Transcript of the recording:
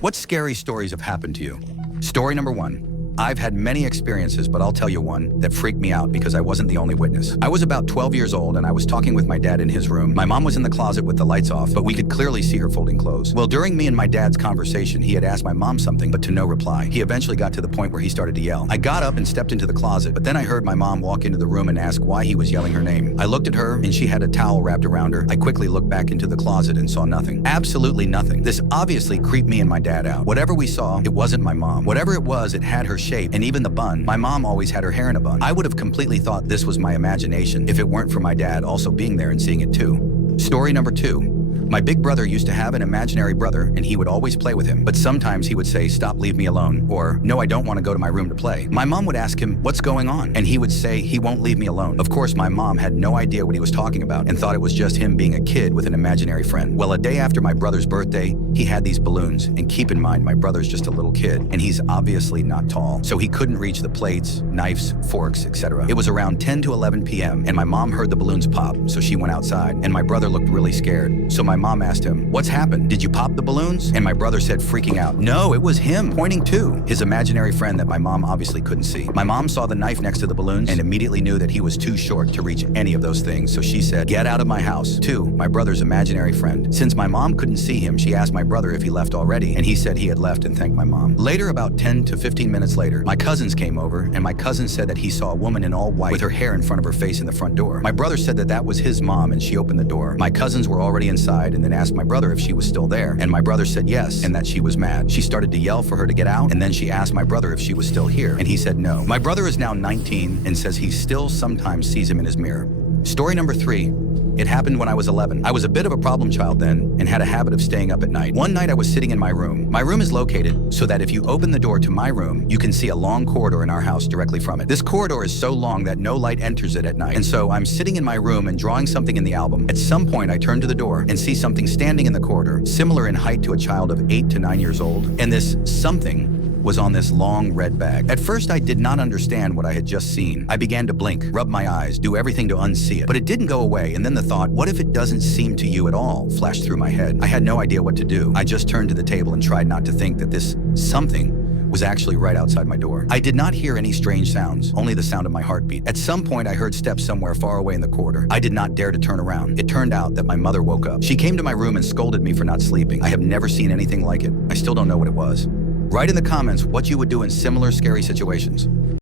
What scary stories have happened to you? Story number 1. I've had many experiences, but I'll tell you one that freaked me out because I wasn't the only witness. I was about 12 years old and I was talking with my dad in his room. My mom was in the closet with the lights off, but we could clearly see her folding clothes. Well, during me and my dad's conversation, he had asked my mom something, but to no reply. He eventually got to the point where he started to yell. I got up and stepped into the closet, but then I heard my mom walk into the room and ask why he was yelling her name. I looked at her and she had a towel wrapped around her. I quickly looked back into the closet and saw nothing. Absolutely nothing. This obviously creeped me and my dad out. Whatever we saw, it wasn't my mom. Whatever it was, it had her shape and even the bun. My mom always had her hair in a bun. I would have completely thought this was my imagination if it weren't for my dad also being there and seeing it too. Story number 2. My big brother used to have an imaginary brother and he would always play with him, but sometimes he would say, "Stop, leave me alone," or "No, I don't want to go to my room to play." My mom would ask him, "What's going on?" And he would say, "He won't leave me alone." Of course, my mom had no idea what he was talking about and thought it was just him being a kid with an imaginary friend. Well, a day after my brother's birthday, he had these balloons, and keep in mind, my brother's just a little kid, and he's obviously not tall, so he couldn't reach the plates, knives, forks, etc. It was around 10 to 11 p.m., and my mom heard the balloons pop, so she went outside, and my brother looked really scared. So my mom asked him, "What's happened? Did you pop the balloons?" And my brother said, freaking out, "No, it was him," pointing to his imaginary friend that my mom obviously couldn't see. My mom saw the knife next to the balloons and immediately knew that he was too short to reach any of those things, so she said, "Get out of my house," to my brother's imaginary friend. Since my mom couldn't see him, she asked my brother if he left already, and he said he had left and thanked my mom. Later, about 10 to 15 minutes later, my cousins came over, and my cousin said that he saw a woman in all white with her hair in front of her face in the front door. My brother said that that was his mom, and she opened the door. My cousins were already inside and then asked my brother if she was still there, and my brother said yes, and that she was mad. She started to yell for her to get out, and then she asked my brother if she was still here, and he said no. My brother is now 19 and says he still sometimes sees him in his mirror. Story number 3. It happened when I was 11. I was a bit of a problem child then and had a habit of staying up at night. One night I was sitting in my room. My room is located so that if you open the door to my room, you can see a long corridor in our house directly from it. This corridor is so long that no light enters it at night. And so I'm sitting in my room and drawing something in the album. At some point I turn to the door and see something standing in the corridor, similar in height to a child of 8 to 9 years old. And this something was on this long red bag. At first, I did not understand what I had just seen. I began to blink, rub my eyes, do everything to unsee it. But it didn't go away, and then the thought, what if it doesn't seem to you at all, flashed through my head. I had no idea what to do. I just turned to the table and tried not to think that this something was actually right outside my door. I did not hear any strange sounds, only the sound of my heartbeat. At some point, I heard steps somewhere far away in the corridor. I did not dare to turn around. It turned out that my mother woke up. She came to my room and scolded me for not sleeping. I have never seen anything like it. I still don't know what it was. Write in the comments what you would do in similar scary situations.